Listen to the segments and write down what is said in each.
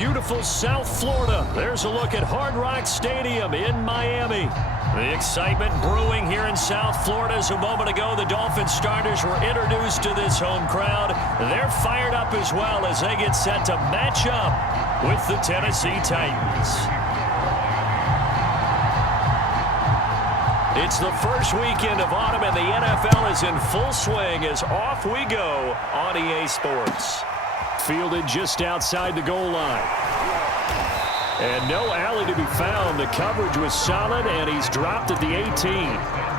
beautiful South Florida. There's a look at Hard Rock Stadium in Miami. The excitement brewing here in South Florida as a moment ago the Dolphins starters were introduced to this home crowd. They're fired up as well as they get set to match up with the Tennessee Titans. It's the first weekend of autumn and the NFL is in full swing as off we go on EA Sports. Fielded just outside the goal line. And no alley to be found. The coverage was solid, and he's dropped at the 18.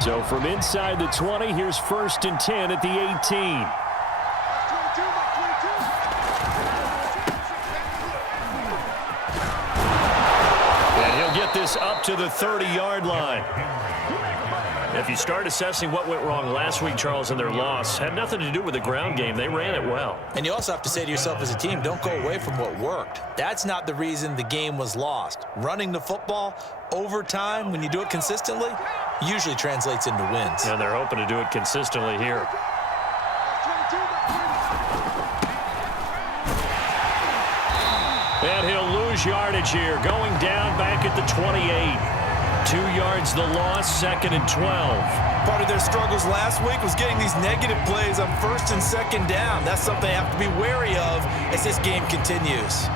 So from inside the 20, here's 1st and 10 at the 18. And he'll get this up to the 30-yard line. If you start assessing what went wrong last week, Charles, in their loss, had nothing to do with the ground game. They ran it well. And you also have to say to yourself as a team, don't go away from what worked. That's not the reason the game was lost. Running the football over time, when you do it consistently, usually translates into wins. And they're hoping to do it consistently here. And he'll lose yardage here, going down back at the 28. 2 yards the loss, 2nd and 12. Part of their struggles last week was getting these negative plays on 1st and 2nd down. That's something they have to be wary of as this game continues.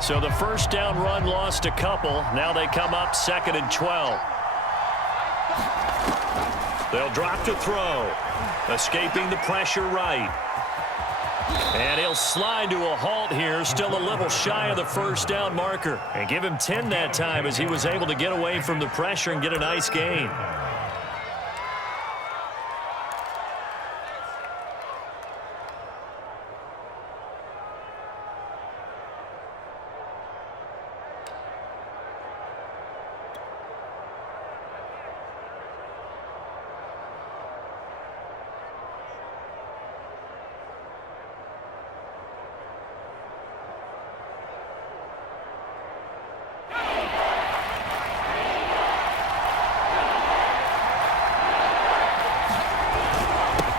So the first down run lost a couple. Now they come up 2nd and 12. They'll drop to throw. Escaping the pressure right. And he'll slide to a halt here. Still a little shy of the first down marker. And give him 10 that time as he was able to get away from the pressure and get a nice gain.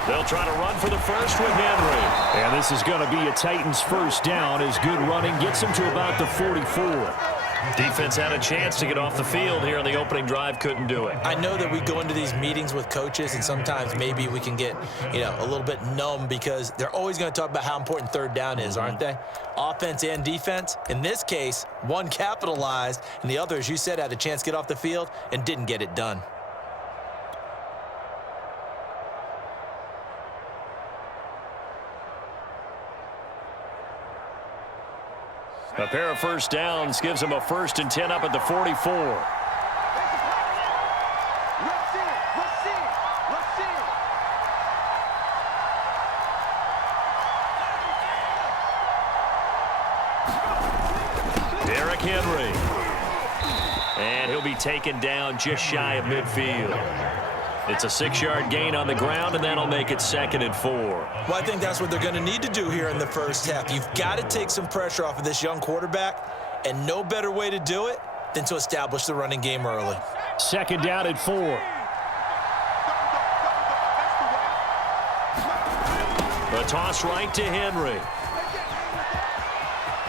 They'll try to run for the first with Henry. And this is going to be a Titans first down as good running gets them to about the 44. Defense had a chance to get off the field here on the opening drive, couldn't do it. I know that we go into these meetings with coaches and sometimes maybe we can get, a little bit numb because they're always going to talk about how important 3rd down is, aren't they? Offense and defense. In this case, one capitalized and the other, as you said, had a chance to get off the field and didn't get it done. A pair of first downs gives them a 1st and 10 up at the 44. Derrick Henry. And he'll be taken down just shy of midfield. It's a 6-yard gain on the ground, and that'll make it 2nd and 4. Well, I think that's what they're going to need to do here in the first half. You've got to take some pressure off of this young quarterback, and no better way to do it than to establish the running game early. 2nd down at 4. A toss right to Henry.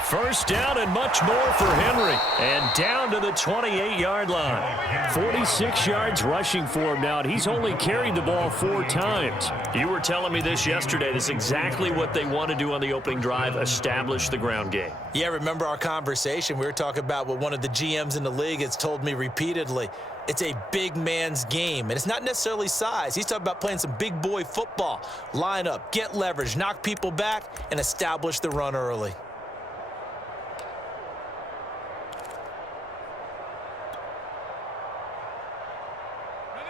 First down and much more for Henry. And down to the 28-yard line. 46 yards rushing for him now, and he's only carried the ball 4 times. You were telling me this yesterday. This is exactly what they want to do on the opening drive, establish the ground game. Yeah, remember our conversation? We were talking about what one of the GMs in the league has told me repeatedly. It's a big man's game, and it's not necessarily size. He's talking about playing some big boy football. Line up, get leverage, knock people back, and establish the run early.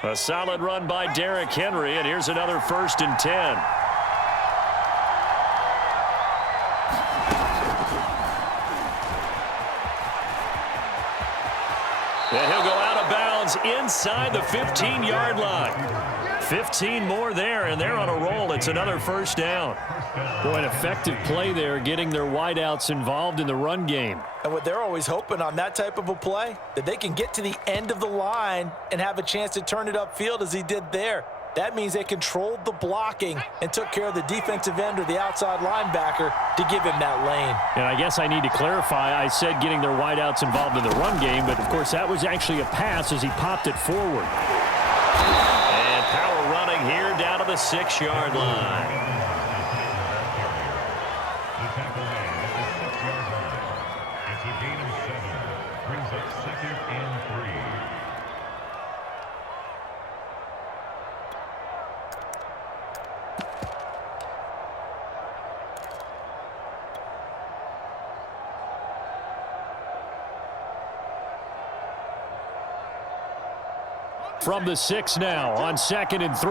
A solid run by Derrick Henry, and here's another 1st and 10. And he'll go out of bounds inside the 15-yard line. 15 more there, and they're on a roll. It's another 1st down. Boy, an effective play there, getting their wideouts involved in the run game. And what they're always hoping on that type of a play, that they can get to the end of the line and have a chance to turn it upfield as he did there. That means they controlled the blocking and took care of the defensive end or the outside linebacker to give him that lane. And I guess I need to clarify, I said getting their wideouts involved in the run game, but of course that was actually a pass as he popped it forward. And power running here down to the 6-yard line. From the 6 now on 2nd and 3.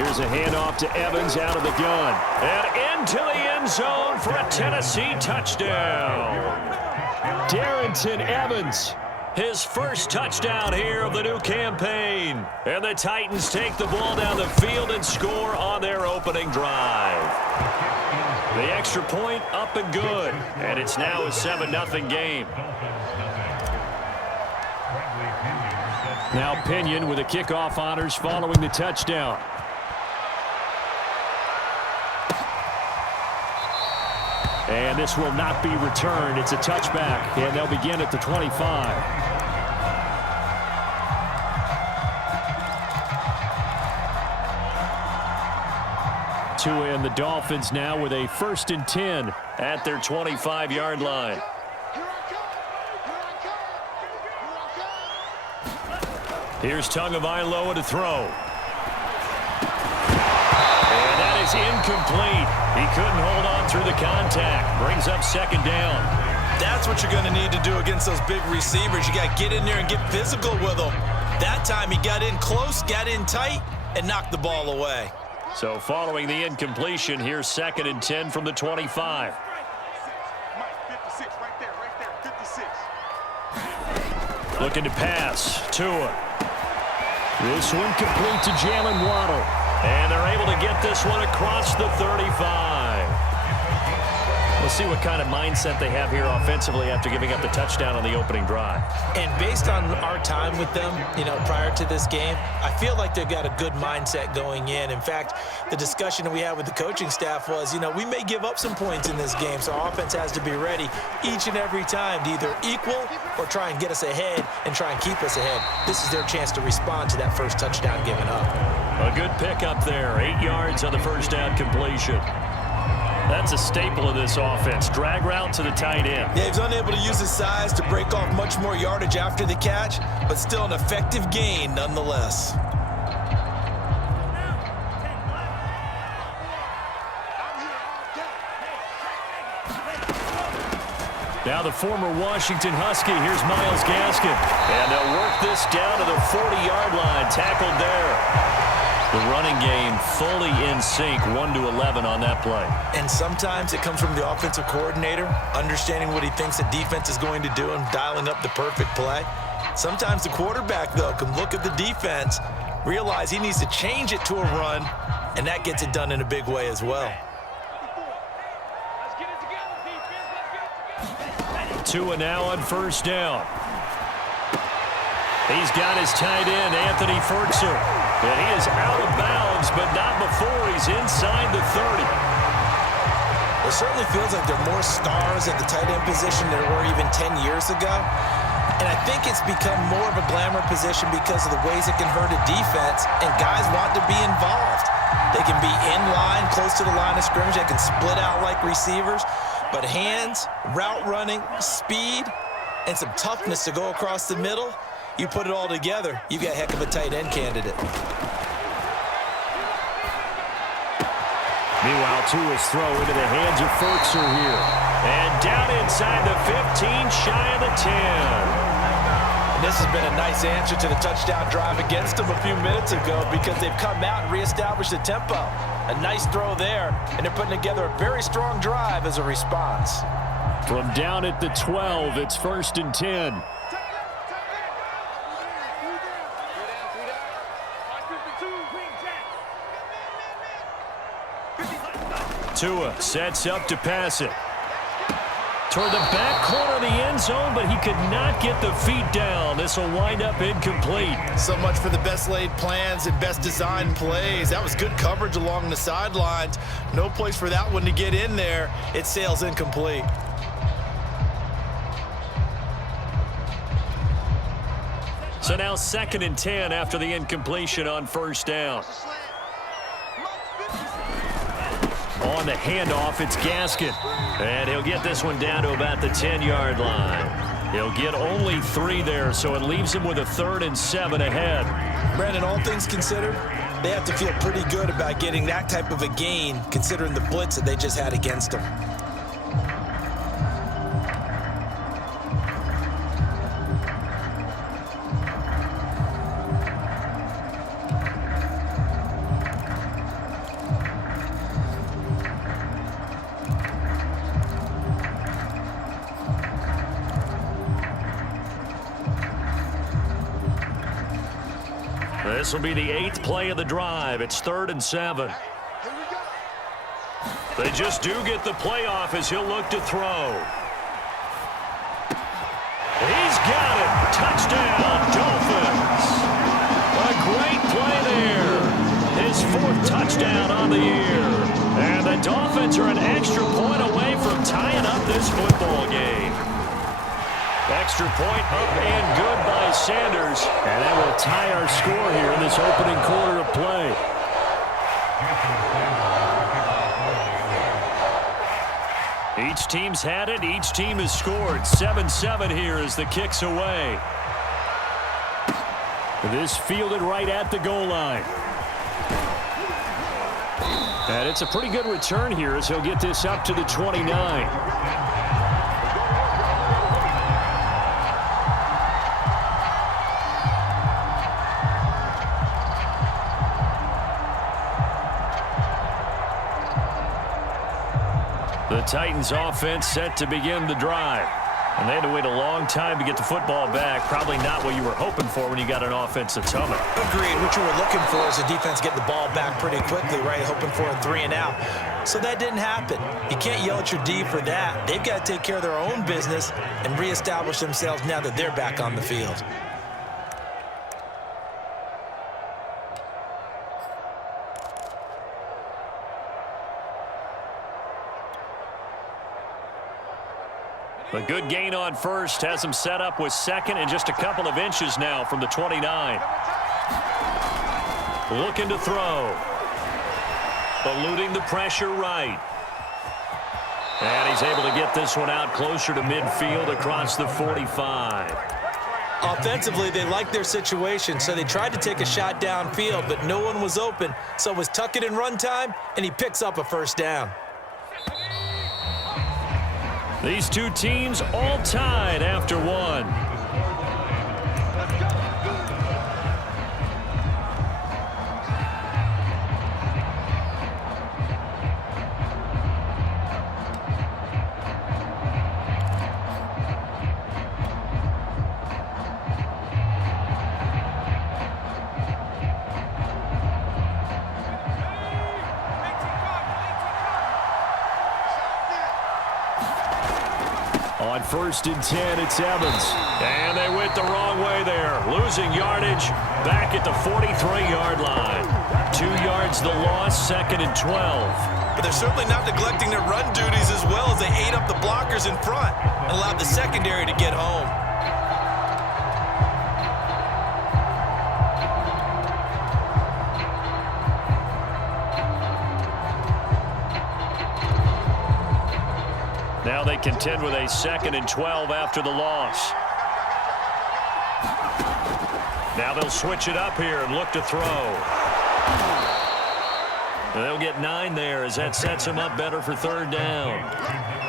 Here's a handoff to Evans out of the gun. And into the end zone for a Tennessee touchdown. Darrington Evans, his first touchdown here of the new campaign. And the Titans take the ball down the field and score on their opening drive. The extra point up and good. And it's now a 7-0 game. Now Pinion with the kickoff honors following the touchdown. And this will not be returned. It's a touchback, and they'll begin at the 25. Tua and the Dolphins now with a 1st and 10 at their 25-yard line. Here's Tagovailoa to throw. And that is incomplete. He couldn't hold on through the contact. Brings up 2nd down. That's what you're going to need to do against those big receivers. You got to get in there and get physical with them. That time he got in close, got in tight, and knocked the ball away. So following the incompletion, here's 2nd and 10 from the 25. Looking to pass. Tua. This one complete to Jalen Waddle. And they're able to get this one across the 35. We'll see what kind of mindset they have here offensively after giving up the touchdown on the opening drive. And based on our time with them, prior to this game, I feel like they've got a good mindset going in. In fact, the discussion that we had with the coaching staff was, we may give up some points in this game, so our offense has to be ready each and every time to either equal or try and get us ahead and try and keep us ahead. This is their chance to respond to that first touchdown given up. A good pickup there, 8 yards on the first down completion. That's a staple of this offense. Drag route to the tight end. Yeah, he's unable to use his size to break off much more yardage after the catch, but still an effective gain nonetheless. Now the former Washington Husky. Here's Myles Gaskin. And they'll work this down to the 40-yard line. Tackled there. The running game fully in sync, 1-11 on that play. And sometimes it comes from the offensive coordinator, understanding what he thinks the defense is going to do and dialing up the perfect play. Sometimes the quarterback, though, can look at the defense, realize he needs to change it to a run, and that gets it done in a big way as well. Tua now on first down. He's got his tight end, Anthony Ferguson. And he is out of bounds, but not before he's inside the 30. It certainly feels like there are more stars at the tight end position than there were even 10 years ago. And I think it's become more of a glamour position because of the ways it can hurt a defense, and guys want to be involved. They can be in line, close to the line of scrimmage. They can split out like receivers. But hands, route running, speed, and some toughness to go across the middle, you put it all together, you've got a heck of a tight end candidate. Meanwhile, Tua's throw into the hands of Ferkser here. And down inside the 15, shy of the 10. And this has been a nice answer to the touchdown drive against them a few minutes ago because they've come out and reestablished the tempo. A nice throw there, and they're putting together a very strong drive as a response. From down at the 12, it's 1st and 10. Tua sets up to pass it. Toward the back corner of the end zone, but he could not get the feet down. This will wind up incomplete. So much for the best laid plans and best designed plays. That was good coverage along the sidelines. No place for that one to get in there. It sails incomplete. So now 2nd and 10 after the incompletion on 1st down. On the handoff, it's Gaskin. And he'll get this one down to about the 10-yard line. He'll get only 3 there, so it leaves him with a 3rd and 7 ahead. Brandon, all things considered, they have to feel pretty good about getting that type of a gain, considering the blitz that they just had against them. This will be the 8th play of the drive. It's 3rd and 7. They just do get the play off as he'll look to throw. He's got it. Touchdown, Dolphins. A great play there. His 4th touchdown on the year. And the Dolphins are an extra point away from tying up this football game. Extra point up and good by Sanders. And that will tie our score here in this opening quarter of play. Each team's had it. Each team has scored. 7-7 here as the kick's away. This fielded right at the goal line. And it's a pretty good return here as he'll get this up to the 29. The Titans offense set to begin the drive. And they had to wait a long time to get the football back. Probably not what you were hoping for when you got an offense that's humming. Agreed. What you were looking for is the defense getting the ball back pretty quickly, right? Hoping for a 3 and out. So that didn't happen. You can't yell at your D for that. They've got to take care of their own business and reestablish themselves now that they're back on the field. A good gain on first has him set up with 2nd and just a couple of inches now from the 29. Looking to throw. Eluding the pressure right. And he's able to get this one out closer to midfield across the 45. Offensively, they liked their situation, so they tried to take a shot downfield, but no one was open. So it was tuck it and run time, and he picks up a 1st down. These two teams all tied after 1. On 1st and 10, it's Evans. And they went the wrong way there. Losing yardage back at the 43-yard line. 2 yards the loss, 2nd and 12. But they're certainly not neglecting their run duties as well as they ate up the blockers in front and allowed the secondary to get home. Now they contend with a 2nd and 12 after the loss. Now they'll switch it up here and look to throw. They'll get 9 there as that sets them up better for 3rd down.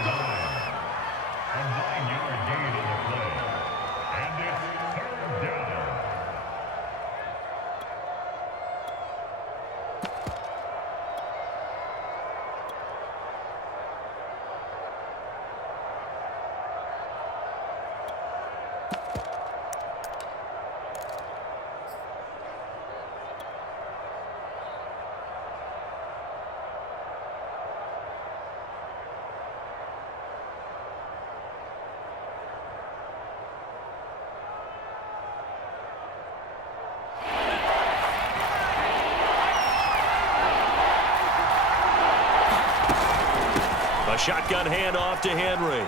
A shotgun handoff to Henry.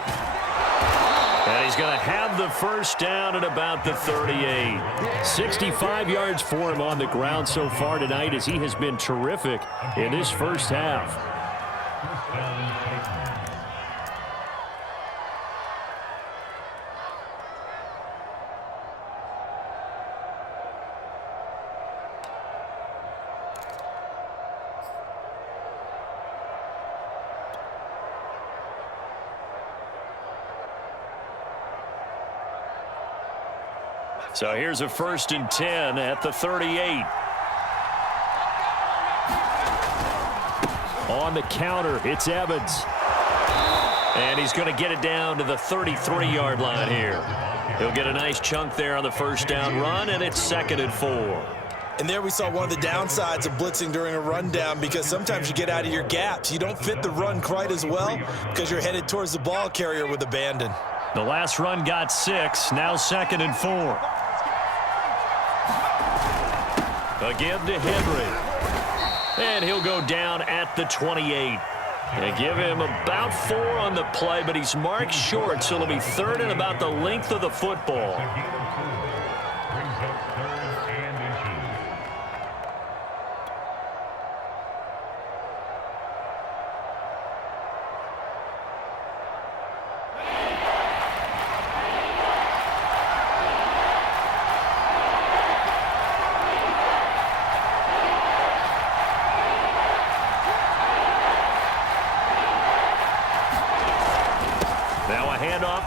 And he's going to have the 1st down at about the 38. 65 yards for him on the ground so far tonight as he has been terrific in this first half. So here's a 1st and 10 at the 38. On the counter, it's Evans. And he's going to get it down to the 33-yard line here. He'll get a nice chunk there on the 1st down run, and it's 2nd and 4. And there we saw one of the downsides of blitzing during a rundown, because sometimes you get out of your gaps. You don't fit the run quite as well because you're headed towards the ball carrier with abandon. The last run got 6, now 2nd and 4. Again to Henry. And he'll go down at the 28. They give him about 4 on the play, but he's marked short, so it'll be 3rd and about the length of the football.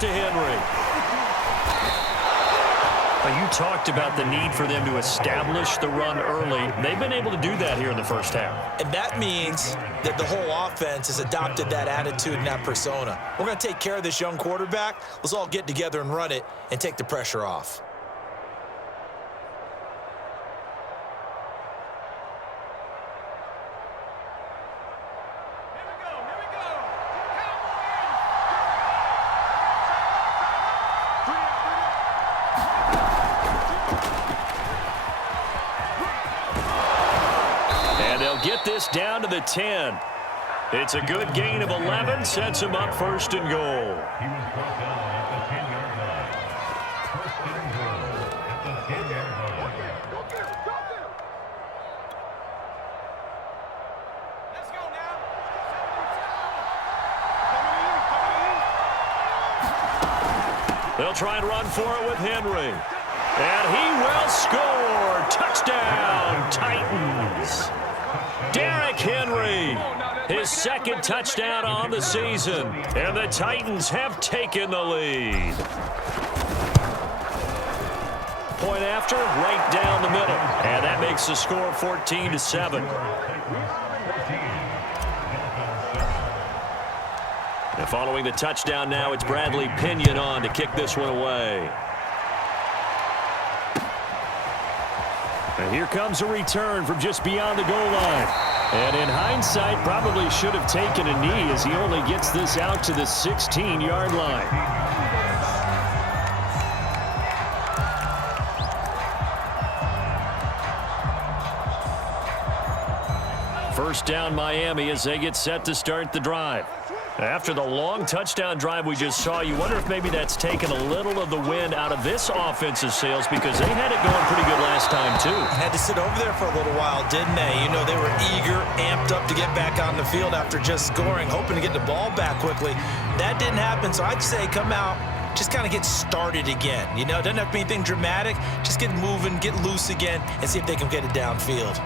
To Henry. Well, you talked about the need for them to establish the run early. They've been able to do that here in the first half. And that means that the whole offense has adopted that attitude and that persona. We're going to take care of this young quarterback. Let's all get together and run it and take the pressure off. Get this down to the 10. It's a good gain of 11, sets him up 1st and goal. They'll try and run for it with Henry. And he will score. Touchdown, Titans. Derrick Henry, his 2nd touchdown on the season, and the Titans have taken the lead. Point after, right down the middle, and that makes the score 14-7. And following the touchdown now, it's Bradley Pinion on to kick this one away. And here comes a return from just beyond the goal line. And in hindsight, probably should have taken a knee as he only gets this out to the 16-yard line. First down Miami as they get set to start the drive. After the long touchdown drive we just saw, you wonder if maybe that's taken a little of the wind out of this offense's sails because they had it going pretty good last time, too. Had to sit over there for a little while, didn't they? You know, they were eager, amped up to get back on the field after just scoring, hoping to get the ball back quickly. That didn't happen, so I'd say come out, just kind of get started again. You know, it doesn't have to be anything dramatic. Just get moving, get loose again, and see if they can get it downfield.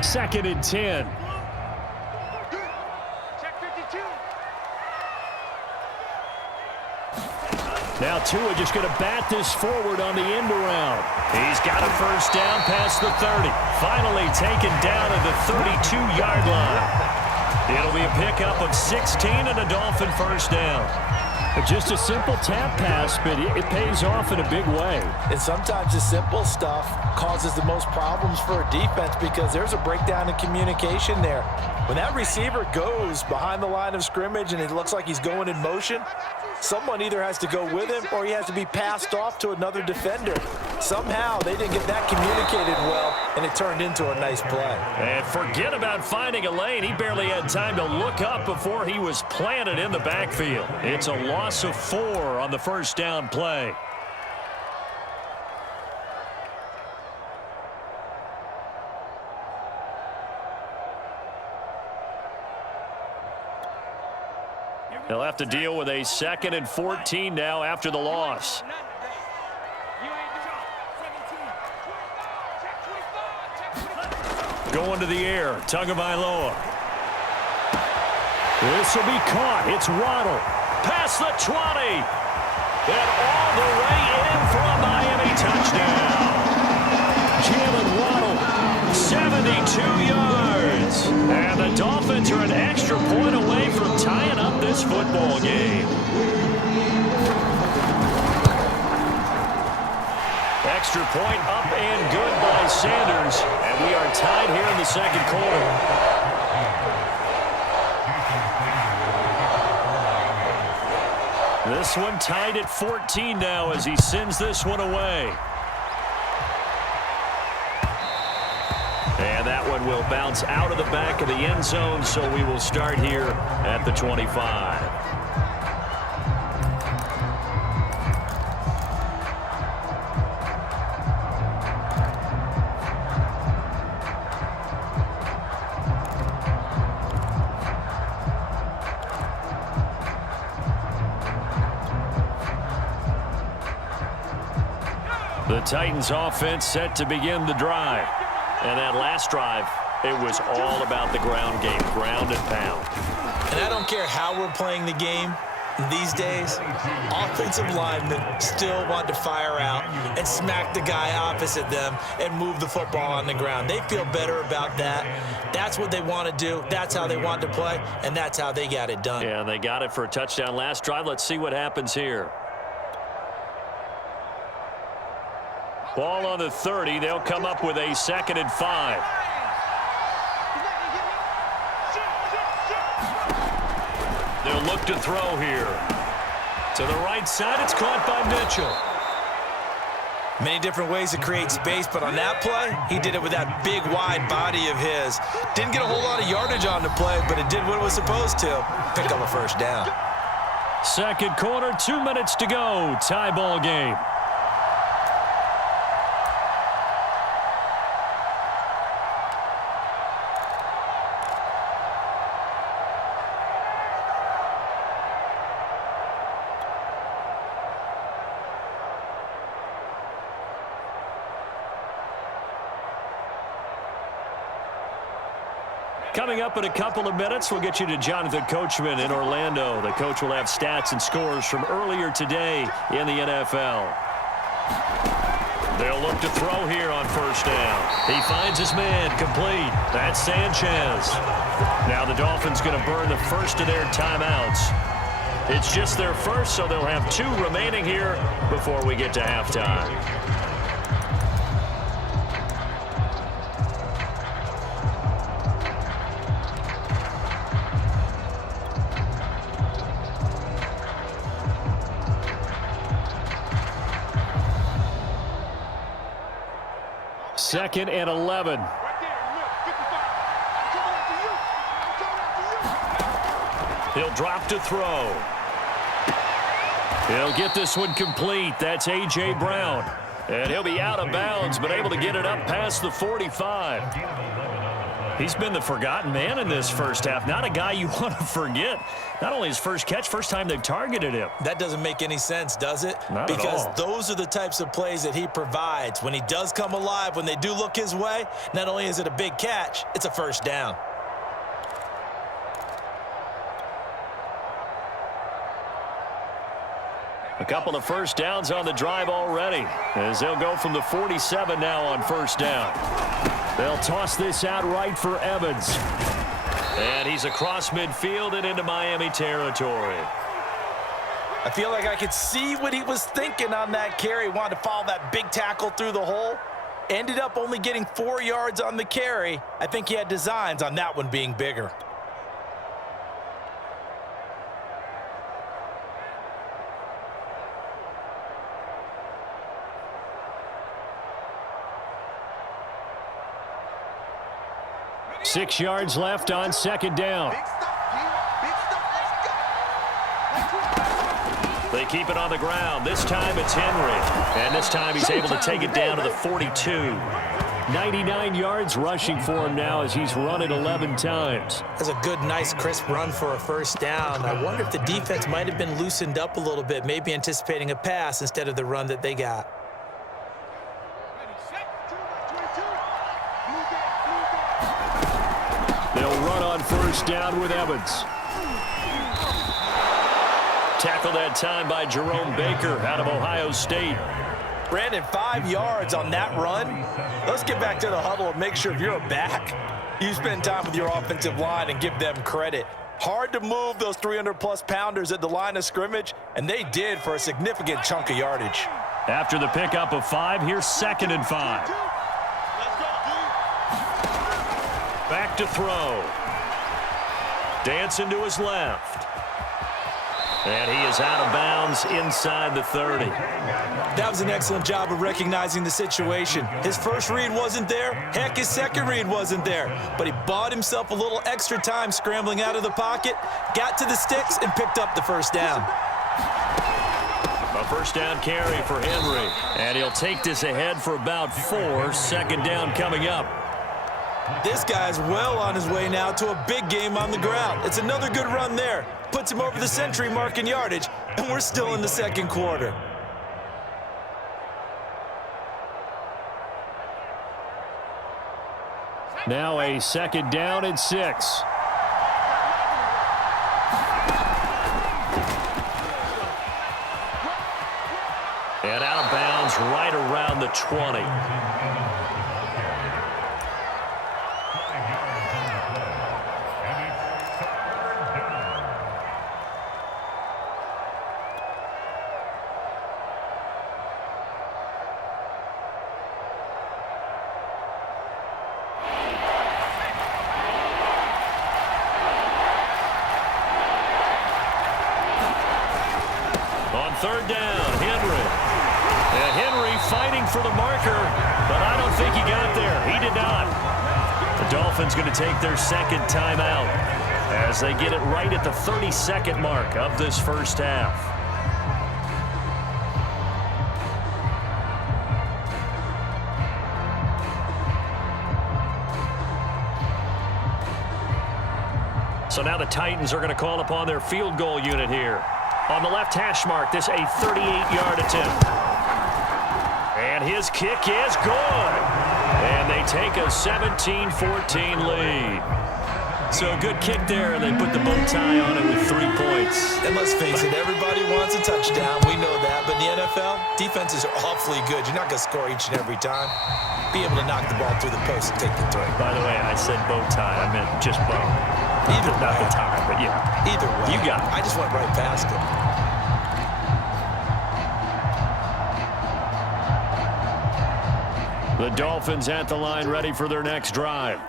Second and 10. Now Tua just going to bat this forward on the end around. He's got a first down past the 30. Finally taken down at the 32-yard line. It'll be a pickup of 16 and a Dolphin first down. Just a simple tap pass, but it pays off in a big way. And sometimes the simple stuff causes the most problems for a defense because there's a breakdown in communication there. When that receiver goes behind the line of scrimmage and it looks like he's going in motion, someone either has to go with him or he has to be passed off to another defender. Somehow they didn't get that communicated well, and it turned into a nice play. And forget about finding a lane. He barely had time to look up before he was planted in the backfield. It's a loss of 4 on the first down play. They'll have to deal with a 2nd and 14 now after the loss. Going to the air, Tagovailoa. This will be caught. It's Waddle. Past the 20. And all the way in for a Miami touchdown. Jalen Waddle, 72 yards. And the Dolphins are an extra point away from tying up this football game. Extra point up and good by Sanders. And we are tied here in the second quarter. This one tied at 14 now as he sends this one away. And that one will bounce out of the back of the end zone, so we will start here at the 25. The Titans offense set to begin the drive. And that last drive, it was all about the ground game, ground and pound. And I don't care how we're playing the game these days, offensive linemen still want to fire out and smack the guy opposite them and move the football on the ground. They feel better about that. That's what they want to do. That's how they want to play, and that's how they got it done. Yeah, they got it for a touchdown last drive. Let's see what happens here. Ball on the 30. They'll come up with a 2nd and 5. They'll look to throw here. To the right side, it's caught by Mitchell. Many different ways to create space, but on that play, he did it with that big, wide body of his. Didn't get a whole lot of yardage on the play, but it did what it was supposed to. Pick up a first down. Second quarter, 2 minutes to go. Tie ball game. Coming up in a couple of minutes, we'll get you to Jonathan Coachman in Orlando. The coach will have stats and scores from earlier today in the NFL. They'll look to throw here on first down. He finds his man complete. That's Sanchez. Now the Dolphins going to burn the first of their timeouts. It's just their first, so they'll have 2 remaining here before we get to halftime. 2nd and 11. He'll drop to throw. He'll get this one complete. That's A.J. Brown. And he'll be out of bounds, but able to get it up past the 45. He's been the forgotten man in this first half. Not a guy you want to forget. Not only his first catch, first time they've targeted him. That doesn't make any sense, does it? Not at all. Because those are the types of plays that he provides. When he does come alive, when they do look his way, not only is it a big catch, it's a first down. A couple of first downs on the drive already, as they'll go from the 47 now on first down. They'll toss this out right for Evans. And he's across midfield and into Miami territory. I feel like I could see what he was thinking on that carry. Wanted to follow that big tackle through the hole. Ended up only getting 4 yards on the carry. I think he had designs on that one being bigger. Six yards left on second down. They keep it on the ground. This time it's Henry. And this time he's able to take it down to the 42. 99 yards rushing for him now as he's run it 11 times. That's a good, nice, crisp run for a first down. I wonder if the defense might have been loosened up a little bit, maybe anticipating a pass instead of the run that they got. They'll run on first down with Evans. Tackled that time by Jerome Baker out of Ohio State. Brandon, 5 yards on that run. Let's get back to the huddle and make sure if you're a back, you spend time with your offensive line and give them credit. Hard to move those 300-plus pounders at the line of scrimmage, and they did for a significant chunk of yardage. After the pickup of 5, here's 2nd and 5. Back to throw. Dancing to his left. And he is out of bounds inside the 30. That was an excellent job of recognizing the situation. His first read wasn't there. Heck, his second read wasn't there. But he bought himself a little extra time scrambling out of the pocket, got to the sticks, and picked up the first down. A first down carry for Henry. And he'll take this ahead for about 4. Second down coming up. This guy's well on his way now to a big game on the ground. It's another good run there. Puts him over the century mark in yardage, and we're still in the second quarter. Now a second down and 6. And out of bounds right around the 20. Third down, Henry. And Henry fighting for the marker, but I don't think he got there. He did not. The Dolphins going to take their second timeout as they get it right at the 32nd mark of this first half. So now the Titans are going to call upon their field goal unit here. On the left hash mark, this a 38-yard attempt. And his kick is good. And they take a 17-14 lead. So a good kick there, and they put the bow tie on it with 3 points. And let's face it, everybody wants a touchdown. We know that. But in the NFL, defenses are awfully good. You're not going to score each and every time. Be able to knock the ball through the post and take the throw. By the way, I said bow tie. I meant just bow. Either way. Not the tie, but yeah. Either way. You got it. I just went right past it. The Dolphins at the line ready for their next drive.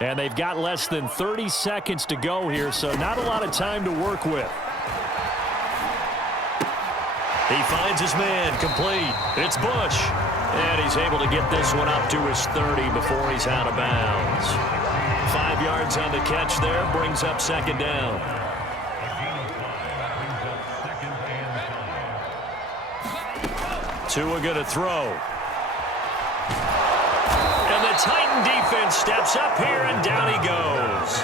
And they've got less than 30 seconds to go here, so not a lot of time to work with. He finds his man complete. It's Bush. And he's able to get this one up to his 30 before he's out of bounds. 5 yards on the catch there, brings up second down. Tua going to throw. And the Titan defense steps up here, and down he goes.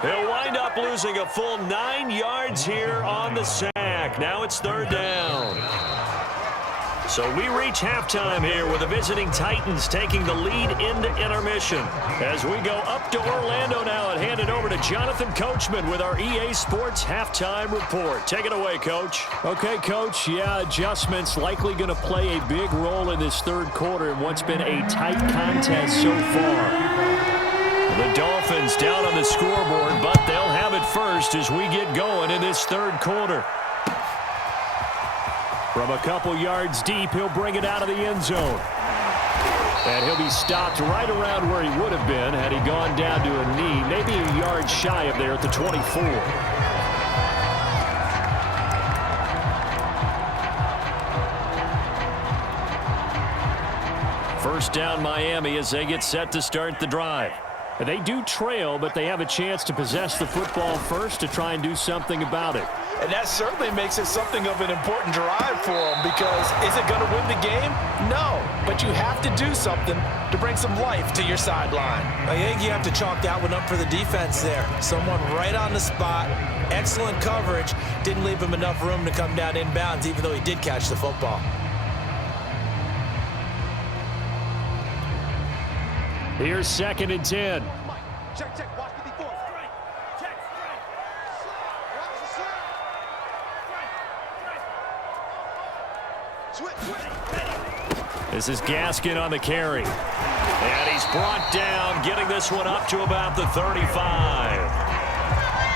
He'll wind up losing a full 9 yards here on the sack. Now it's third down. So we reach halftime here with the visiting Titans taking the lead into intermission. As we go up to Orlando now and hand it over to Jonathan Coachman with our EA Sports halftime report. Take it away, Coach. Okay, Coach. Yeah, adjustments likely going to play a big role in this third quarter in what's been a tight contest so far. The Dolphins down on the scoreboard, but they'll have it first as we get going in this third quarter. From a couple yards deep, he'll bring it out of the end zone. And he'll be stopped right around where he would have been had he gone down to a knee, maybe a yard shy of there at the 24. First down Miami as they get set to start the drive. They do trail, but they have a chance to possess the football first to try and do something about it. And that certainly makes it something of an important drive for them, because is it going to win the game? No, but you have to do something to bring some life to your sideline. I think you have to chalk that one up for the defense there. Someone right on the spot, excellent coverage, didn't leave him enough room to come down inbounds, even though he did catch the football. Here's 2nd and 10. Check, watch 54. This is Gaskin on the carry. And he's brought down, getting this one up to about the 35.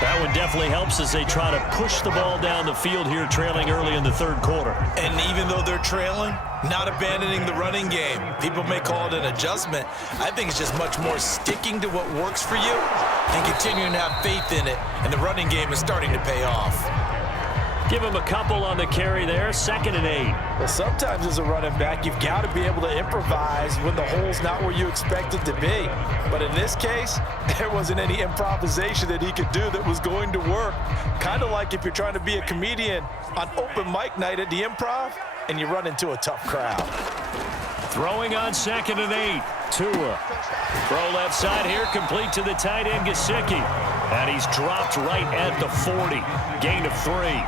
That one definitely helps as they try to push the ball down the field here, trailing early in the third quarter. And even though they're trailing, not abandoning the running game. People may call it an adjustment. I think it's just much more sticking to what works for you and continuing to have faith in it. And the running game is starting to pay off. Give him a couple on the carry there, 2nd and 8. Well, sometimes as a running back, you've got to be able to improvise when the hole's not where you expect it to be. But in this case, there wasn't any improvisation that he could do that was going to work. Kind of like if you're trying to be a comedian on open mic night at the Improv and you run into a tough crowd. Throwing on 2nd and 8. Tua. Throw left side here, complete to the tight end, Gesicki. And he's dropped right at the 40. Gain of 3.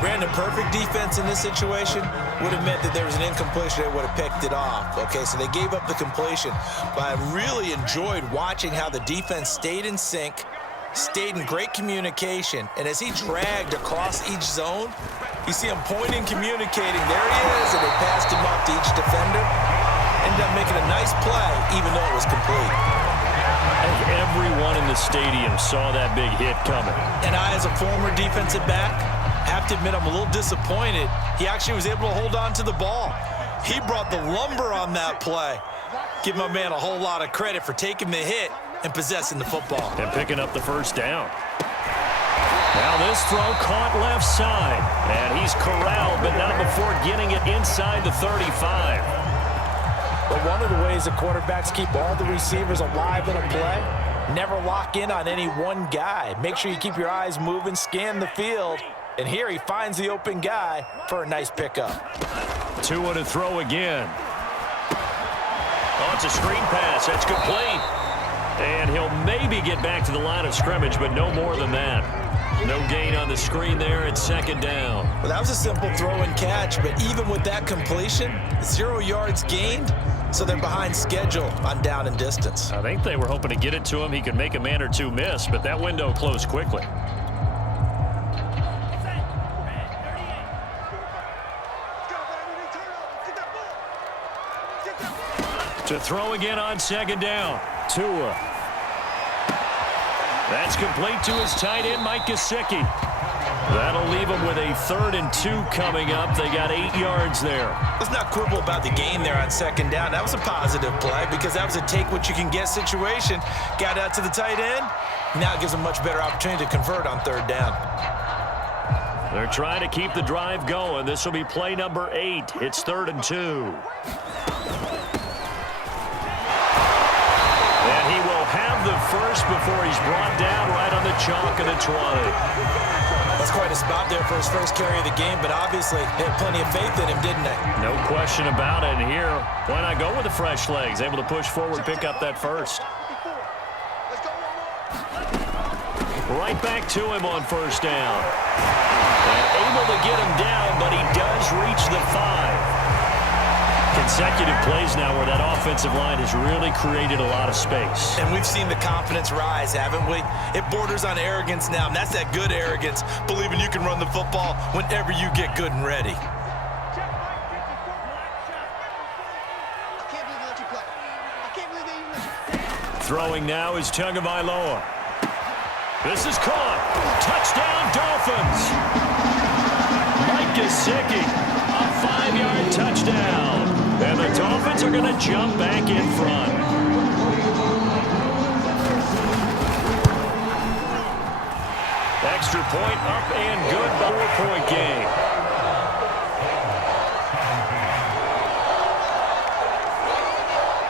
Brandon, perfect defense in this situation would have meant that there was an incompletion. They would have picked it off. Okay, so they gave up the completion. But I really enjoyed watching how the defense stayed in sync, stayed in great communication, and as he dragged across each zone, you see him pointing, communicating. There he is, and they passed him off to each defender. Ended up making a nice play, even though it was complete. I think everyone in the stadium saw that big hit coming. And I, as a former defensive back, have to admit I'm a little disappointed. He actually was able to hold on to the ball. He brought the lumber on that play. Give my man a whole lot of credit for taking the hit and possessing the football. And picking up the first down. Now this throw caught left side. And he's corralled, but not before getting it inside the 35. But one of the ways the quarterbacks keep all the receivers alive in a play, never lock in on any one guy. Make sure you keep your eyes moving, scan the field. And here he finds the open guy for a nice pickup. Tua to throw again. Oh, it's a screen pass. That's complete. And he'll maybe get back to the line of scrimmage, but no more than that. No gain on the screen there. It's 2nd down. Well, that was a simple throw and catch, but even with that completion, 0 yards gained, so they're behind schedule on down and distance. I think they were hoping to get it to him. He could make a man or two miss, but that window closed quickly. To throw again on 2nd down. Tua. That's complete to his tight end, Mike Gesicki. That'll leave them with a 3rd and 2 coming up. They got 8 yards there. Let's not quibble about the gain there on 2nd down. That was a positive play because that was a take-what-you-can-get situation. Got out to the tight end. Now it gives them much better opportunity to convert on 3rd down. They're trying to keep the drive going. This will be play number 8. It's 3rd and 2. And he will have the first before he's brought down right on the chalk of the 20. That's quite a spot there for his first carry of the game, but obviously they had plenty of faith in him, didn't they? No question about it. And here, why not go with the fresh legs? Able to push forward, pick up that first. Right back to him on first down. And able to get him down, but he does reach the 5. Consecutive plays now where that offensive line has really created a lot of space. And we've seen the confidence rise, haven't we? It borders on arrogance now, and that's that good arrogance, believing you can run the football whenever you get good and ready. Throwing now is Tagovailoa. This is caught. Touchdown, Dolphins. Mike Gesicki, a 5-yard touchdown. And the Dolphins are going to jump back in front. Extra point up and good. 4-point game.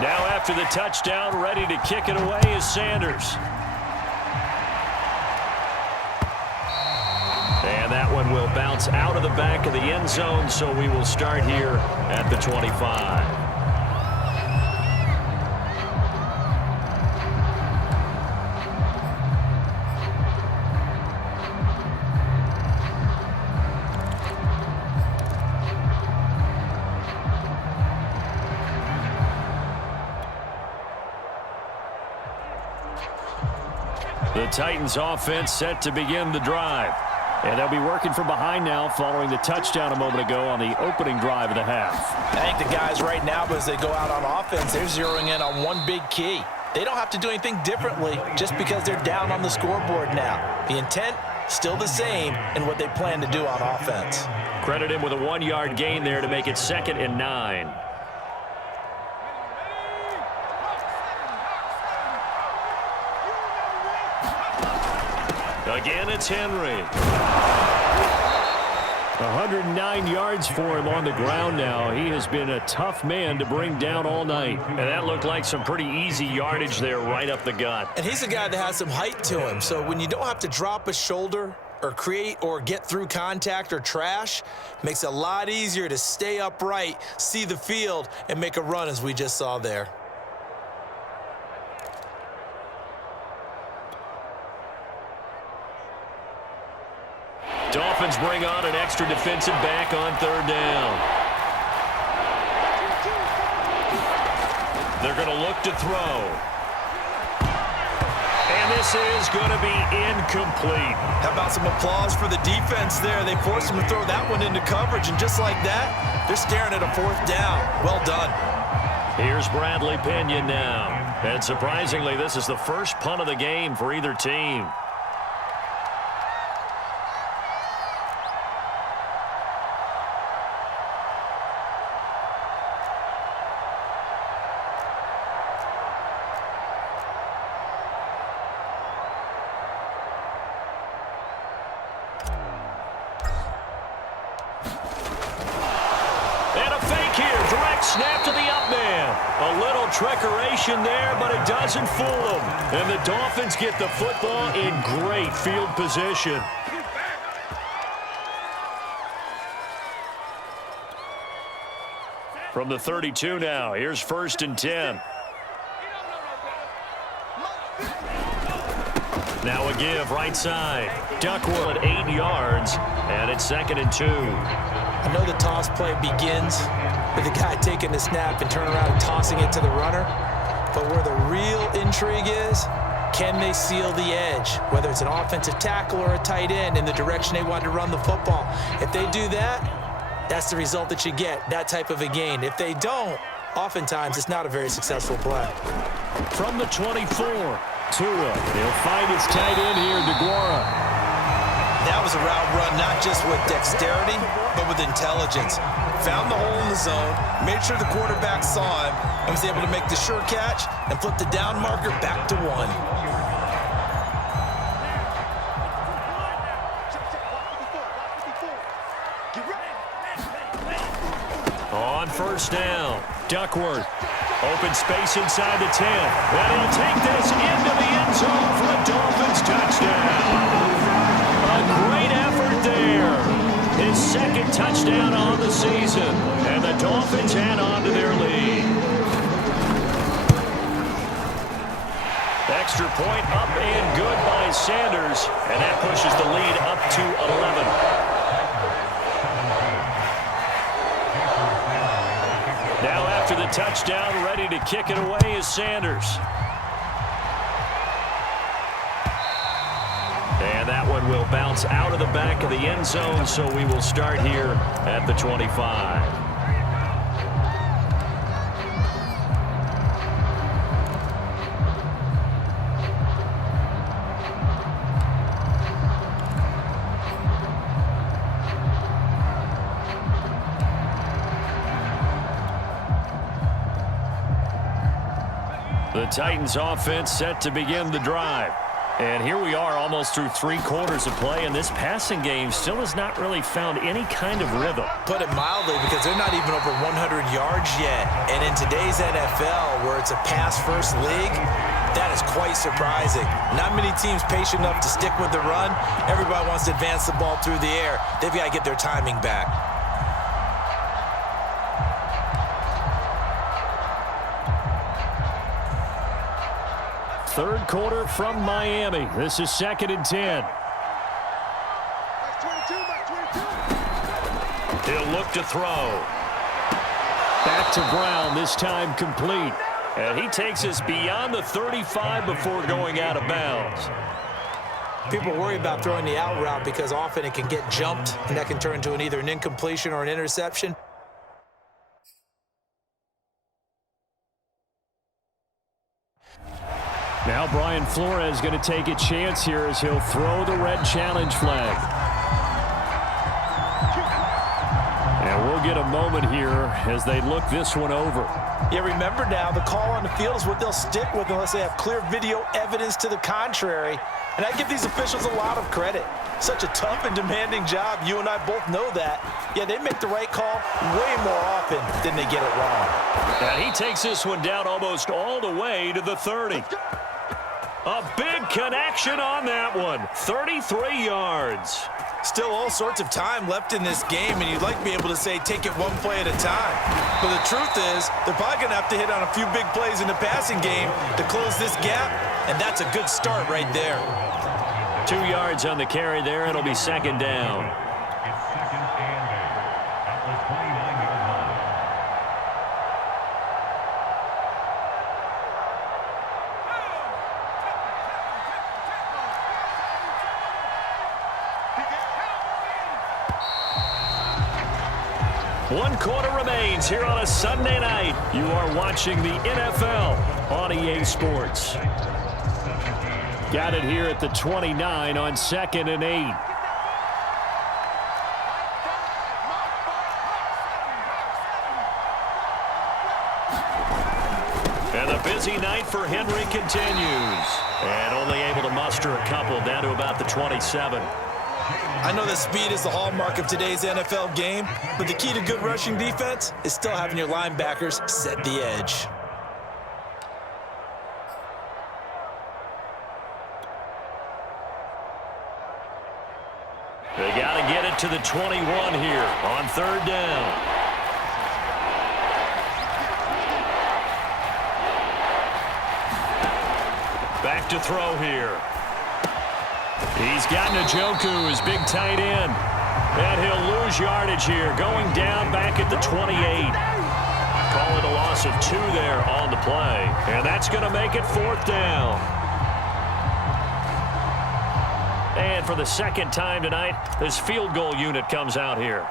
Now after the touchdown, ready to kick it away is Sanders. And that one will bounce out of the back of the end zone, so we will start here at the 25. The Titans offense set to begin the drive. And they'll be working from behind now following the touchdown a moment ago on the opening drive of the half. I think the guys right now, as they go out on offense, they're zeroing in on one big key. They don't have to do anything differently just because they're down on the scoreboard now. The intent, still the same in what they plan to do on offense. Credit him with a 1-yard gain there to make it 2nd and 9. Again, it's Henry. 109 yards for him on the ground now. He has been a tough man to bring down all night. And that looked like some pretty easy yardage there right up the gut. And he's a guy that has some height to him. So when you don't have to drop a shoulder or create or get through contact or trash, makes it a lot easier to stay upright, see the field, and make a run as we just saw there. Dolphins bring on an extra defensive back on 3rd down. They're going to look to throw. And this is going to be incomplete. How about some applause for the defense there? They forced him to throw that one into coverage, and just like that, they're staring at a 4th down. Well done. Here's Bradley Pinion now. And surprisingly, this is the first punt of the game for either team. Snap to the up man. A little trickeration there, but it doesn't fool them. And the Dolphins get the football in great field position. From the 32 now, here's 1st and 10. Now a give right side. Duckworth at 8 yards, and it's 2nd and 2. I know the toss play begins with the guy taking the snap and turning around and tossing it to the runner. But where the real intrigue is, can they seal the edge? Whether it's an offensive tackle or a tight end in the direction they want to run the football. If they do that, that's the result that you get, that type of a gain. If they don't, oftentimes it's not a very successful play. From the 24, Tua. He'll find his tight end here, DeGuara. That was a route run, not just with dexterity, but with intelligence. Found the hole in the zone, made sure the quarterback saw him, and was able to make the sure catch and flip the down marker back to 1. on first down. Duckworth. Open space inside the 10. And he'll take this into the end zone for a Dolphins touchdown. A great effort there. His second touchdown on the season. And the Dolphins add on to their lead. Extra point up and good by Sanders. And that pushes the lead up to 11. Now after the touchdown, ready to kick it away is Sanders. And that one will bounce out of the back of the end zone, so we will start here at the 25. The Titans offense set to begin the drive. And here we are almost through 3 quarters of play, and this passing game still has not really found any kind of rhythm. Put it mildly, because they're not even over 100 yards yet. And in today's NFL, where it's a pass-first league, that is quite surprising. Not many teams patient enough to stick with the run. Everybody wants to advance the ball through the air. They've got to get their timing back. Third quarter from Miami. This is 2nd and 10. He'll look to throw. Back to Brown, this time complete. And he takes us beyond the 35 before going out of bounds. People worry about throwing the out route because often it can get jumped, and that can turn into either an incompletion or an interception. Now Brian Flores going to take a chance here as he'll throw the red challenge flag. And we'll get a moment here as they look this one over. Yeah, remember now, the call on the field is what they'll stick with unless they have clear video evidence to the contrary. And I give these officials a lot of credit. Such a tough and demanding job. You and I both know that. Yeah, they make the right call way more often than they get it wrong. And he takes this one down almost all the way to the 30. A big connection on that one. 33 yards. Still all sorts of time left in this game, and you'd like to be able to say take it one play at a time. But the truth is, they're probably going to have to hit on a few big plays in the passing game to close this gap, and that's a good start right there. 2 yards on the carry there. It'll be 2nd down. One quarter remains here on a Sunday night. You are watching the NFL on EA Sports. Got it here at the 29 on 2nd and 8. And the busy night for Henry continues. And only able to muster a couple down to about the 27. I know that speed is the hallmark of today's NFL game, but the key to good rushing defense is still having your linebackers set the edge. They got to get it to the 21 here on 3rd down. Back to throw here. He's got Njoku, his big tight end. And he'll lose yardage here, going down back at the 28. Call it a loss of 2 there on the play. And that's going to make it 4th down. And for the 2nd time tonight, this field goal unit comes out here.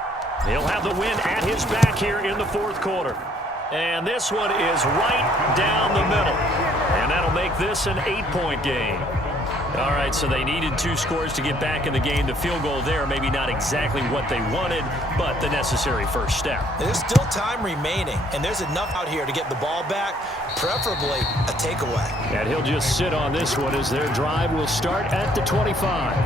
He'll have the win at his back here in the 4th quarter. And this one is right down the middle. And that'll make this an 8-point game. All right, so they needed 2 scores to get back in the game. The field goal there, maybe not exactly what they wanted, but the necessary first step. There's still time remaining, and there's enough out here to get the ball back, preferably a takeaway. And he'll just sit on this one as their drive will start at the 25.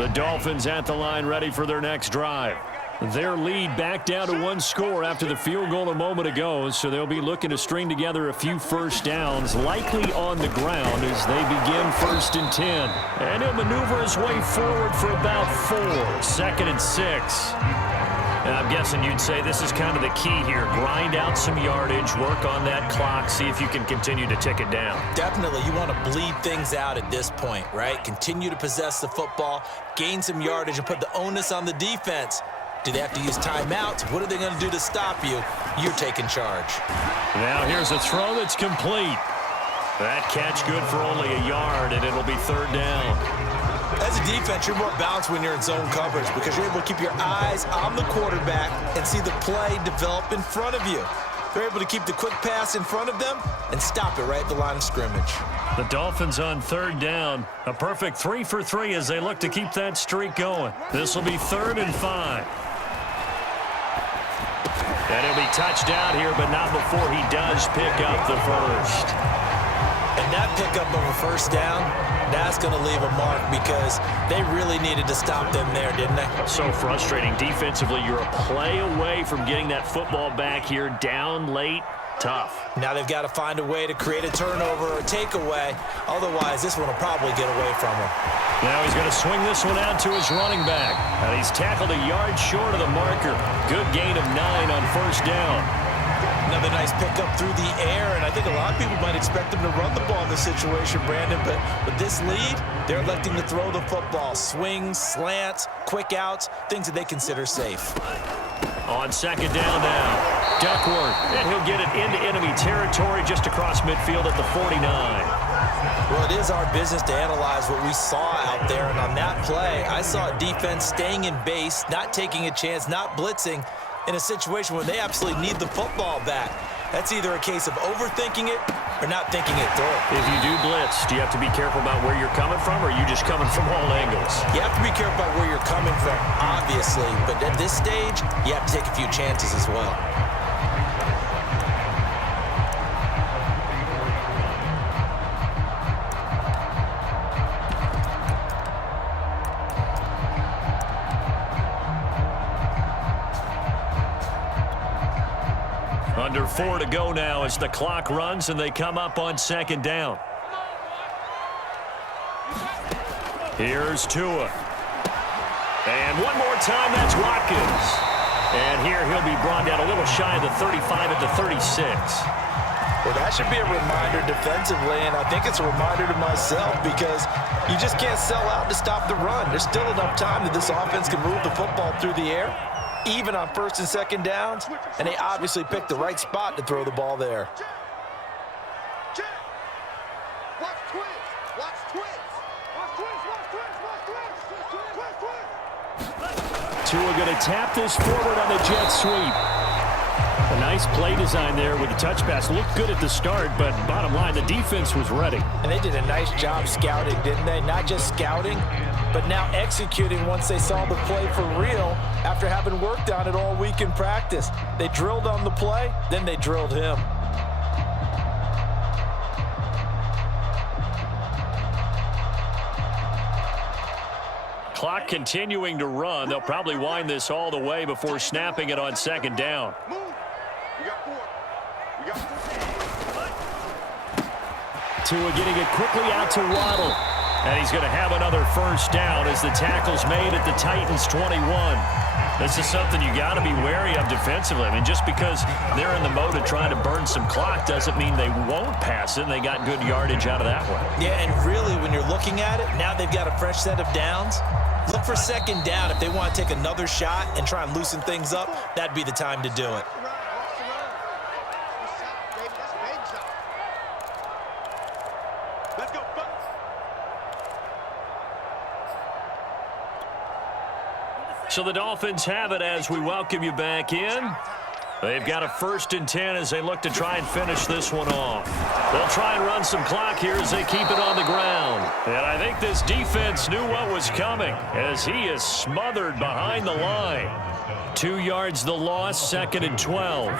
The Dolphins at the line ready for their next drive. Their lead back down to one score after the field goal a moment ago, so they'll be looking to string together a few first downs, likely on the ground as they begin 1st and 10. And he'll maneuver his way forward for about 4, 2nd and 6. And I'm guessing you'd say this is kind of the key here. Grind out some yardage, work on that clock, see if you can continue to tick it down. Definitely, you want to bleed things out at this point, right? Continue to possess the football, gain some yardage, and put the onus on the defense. Do they have to use timeouts? What are they going to do to stop you? You're taking charge. Now here's a throw that's complete. That catch good for only a yard, and it'll be 3rd down. As a defense, you're more balanced when you're in zone coverage because you're able to keep your eyes on the quarterback and see the play develop in front of you. They're able to keep the quick pass in front of them and stop it right at the line of scrimmage. The Dolphins on 3rd down. A perfect 3 for 3 as they look to keep that streak going. This will be 3rd and 5. And he'll be touched out here, but not before he does pick up the first. And that pickup of a first down, that's going to leave a mark because they really needed to stop them there, didn't they? So frustrating. Defensively, you're a play away from getting that football back here down late. Tough. Now they've got to find a way to create a turnover or a takeaway. Otherwise, this one will probably get away from him. Now he's going to swing this one out to his running back. And he's tackled a yard short of the marker. Good gain of 9 on 1st down. Another nice pickup through the air, and I think a lot of people might expect them to run the ball in this situation, Brandon, but with this lead, they're electing to throw the football. Swings, slants, quick outs, things that they consider safe. On 2nd down now, Duckworth, and he'll get it into enemy territory just across midfield at the 49. Well, it is our business to analyze what we saw out there, and on that play, I saw a defense staying in base, not taking a chance, not blitzing, in a situation where they absolutely need the football back. That's either a case of overthinking it or not thinking it through. If you do blitz, do you have to be careful about where you're coming from, or are you just coming from all angles? You have to be careful about where you're coming from, obviously, but at this stage, you have to take a few chances as well. Under 4 to go now as the clock runs and they come up on 2nd down. Here's Tua. And one more time, that's Watkins. And here he'll be brought down a little shy of the 35 at the 36. Well, that should be a reminder defensively, and I think it's a reminder to myself because you just can't sell out to stop the run. There's still enough time that this offense can move the football through the air, even on 1st and 2nd downs, and they obviously picked the right spot to throw the ball there. Check. Watch twins. Watch twins. Watch twins. Watch twins. Watch twins. Twins. Tua going to tap this forward on the jet sweep. A nice play design there with the touch pass. Looked good at the start, but bottom line, the defense was ready. And they did a nice job scouting, didn't they? Not just scouting, but now executing once they saw the play for real after having worked on it all week in practice. They drilled on the play, then they drilled him. Clock continuing to run. They'll probably wind this all the way before snapping it on 2nd down. Move. We got 4. We got 4. Tua getting it quickly out to Waddle. And he's going to have another first down as the tackle's made at the Titans' 21. This is something you got to be wary of defensively. I mean, just because they're in the mode of trying to burn some clock doesn't mean they won't pass it, and they got good yardage out of that one. Yeah, and really, when you're looking at it, now they've got a fresh set of downs. Look for 2nd down. If they want to take another shot and try and loosen things up, that'd be the time to do it. Let's go. So the Dolphins have it as we welcome you back in. They've got a 1st and 10 as they look to try and finish this one off. They'll try and run some clock here as they keep it on the ground. And I think this defense knew what was coming as he is smothered behind the line. 2 yards the loss, 2nd and 12.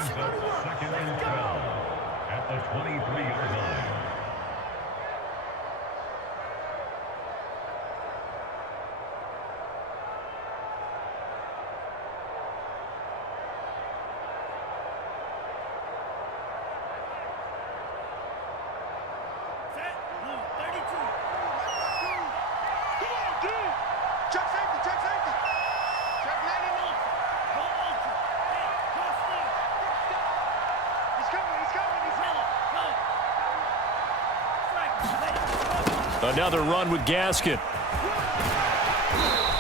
Another run with Gaskin.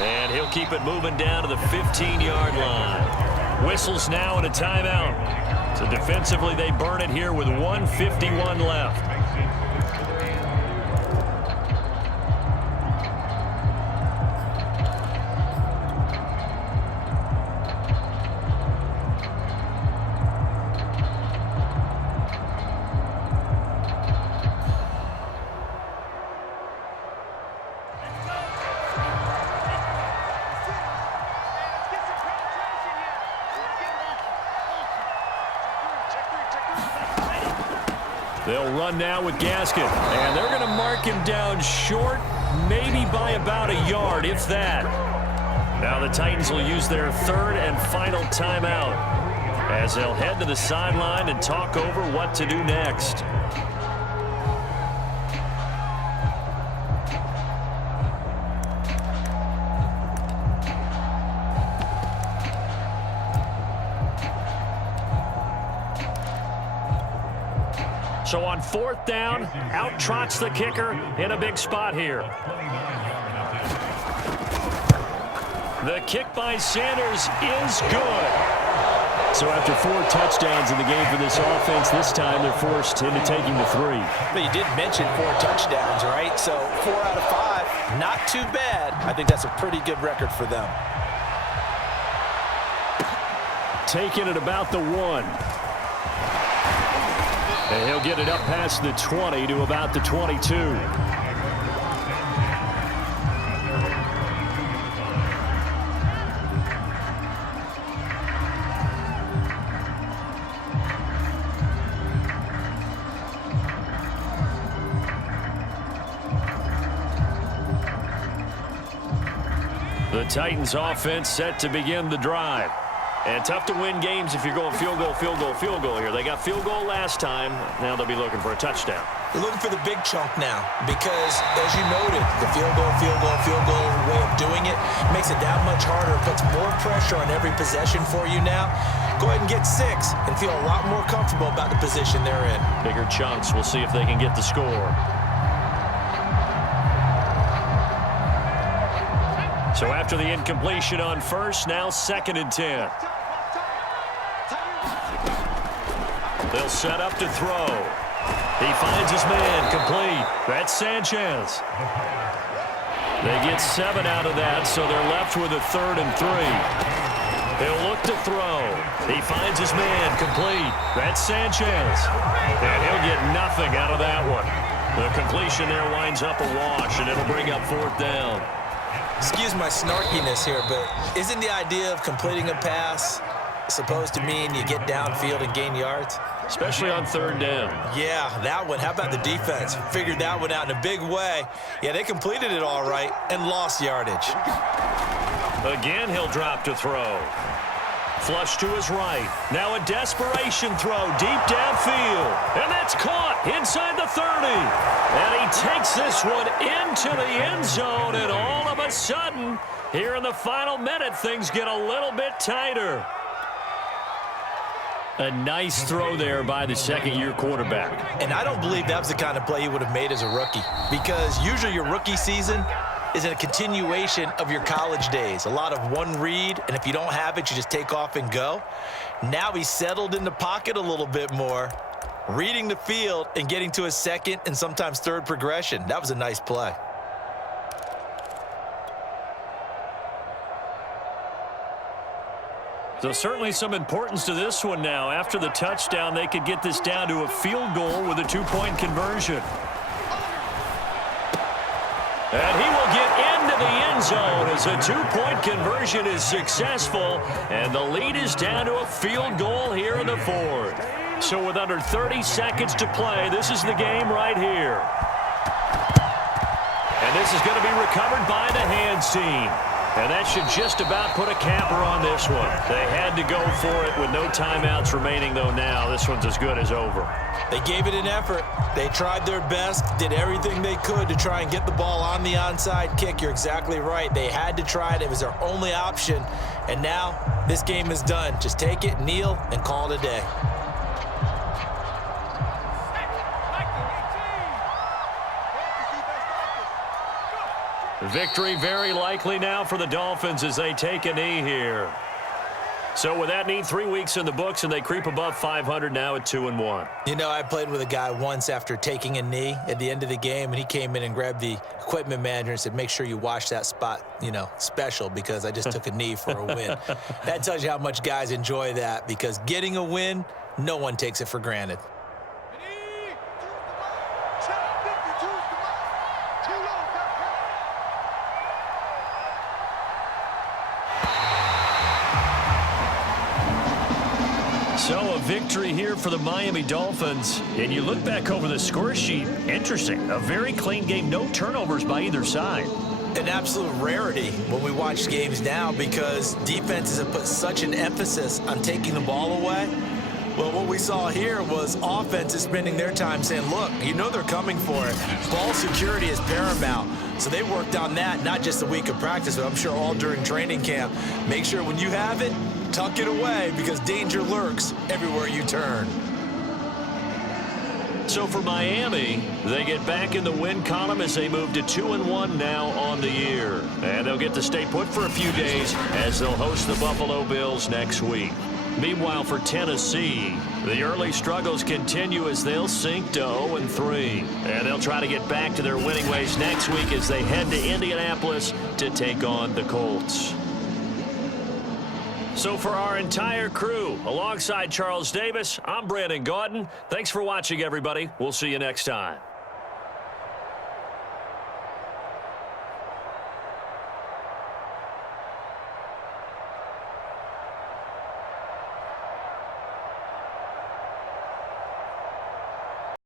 And he'll keep it moving down to the 15-yard line. Whistles now and a timeout. So defensively, they burn it here with 1:51 left. They'll run now with Gaskin, and they're going to mark him down short, maybe by about a yard, if that. Now the Titans will use their third and final timeout as they'll head to the sideline and talk over what to do next. So on 4th down, out trots the kicker in a big spot here. The kick by Sanders is good. So after 4 touchdowns in the game for this offense, this time they're forced into taking the 3. But you did mention 4 touchdowns, right? So 4 out of 5, not too bad. I think that's a pretty good record for them. Taking it about the 1. And he'll get it up past the 20 to about the 22. The Titans offense set to begin the drive. And tough to win games if you're going field goal, field goal, field goal here. They got field goal last time. Now they'll be looking for a touchdown. They're looking for the big chunk now because, as you noted, the field goal way of doing it makes it that much harder. It puts more pressure on every possession for you now. Go ahead and get 6 and feel a lot more comfortable about the position they're in. Bigger chunks. We'll see if they can get the score. So after the incompletion on first, now 2nd and 10. They'll set up to throw. He finds his man, complete. That's Sanchez. They get 7 out of that, so they're left with a 3rd and 3. They'll look to throw. He finds his man, complete. That's Sanchez. And he'll get nothing out of that one. The completion there winds up a wash, and it'll bring up 4th down. Excuse my snarkiness here, but isn't the idea of completing a pass supposed to mean you get downfield and gain yards? Especially on 3rd down. Yeah, that one. How about the defense? Figured that one out in a big way. Yeah, they completed it all right and lost yardage. Again, he'll drop to throw. Flush to his right. Now a desperation throw deep downfield. And that's caught inside the 30. And he takes this one into the end zone. And all of a sudden, here in the final minute, things get a little bit tighter. A nice throw there by the second-year quarterback. And I don't believe that was the kind of play he would have made as a rookie. Because usually your rookie season is a continuation of your college days. A lot of one read, and if you don't have it, you just take off and go. Now he's settled in the pocket a little bit more, reading the field and getting to his 2nd and sometimes 3rd progression. That was a nice play. So certainly some importance to this one now. After the touchdown, they could get this down to a field goal with a 2-point conversion. And he will get into the end zone as a 2-point conversion is successful. And the lead is down to a field goal here in the 4th. So with under 30 seconds to play, this is the game right here. And this is going to be recovered by the hands team. And that should just about put a capper on this one. They had to go for it with no timeouts remaining, though now. This one's as good as over. They gave it an effort. They tried their best, did everything they could to try and get the ball on the onside kick. You're exactly right. They had to try it. It was their only option. And now this game is done. Just take it, kneel, and call it a day. Victory very likely now for the Dolphins as they take a knee here. So with that knee, 3 weeks in the books, and they creep above 500 now at 2-1. You know, I played with a guy once after taking a knee at the end of the game, and he came in and grabbed the equipment manager and said, make sure you wash that spot, you know, special, because I just took a knee for a win. That tells you how much guys enjoy that, because getting a win, no one takes it for granted. So a victory here for the Miami Dolphins. And you look back over the score sheet, interesting. A very clean game, no turnovers by either side. An absolute rarity when we watch games now, because defenses have put such an emphasis on taking the ball away. Well, what we saw here was offenses spending their time saying, look, you know they're coming for it. Ball security is paramount. So they worked on that, not just a week of practice, but I'm sure all during training camp. Make sure when you have it, tuck it away, because danger lurks everywhere you turn. So for Miami, they get back in the win column as they move to 2-1 now on the year. And they'll get to stay put for a few days as they'll host the Buffalo Bills next week. Meanwhile, for Tennessee, the early struggles continue as they'll sink to 0-3. And they'll try to get back to their winning ways next week as they head to Indianapolis to take on the Colts. So for our entire crew, alongside Charles Davis, I'm Brandon Gaudin. Thanks for watching, everybody. We'll see you next time.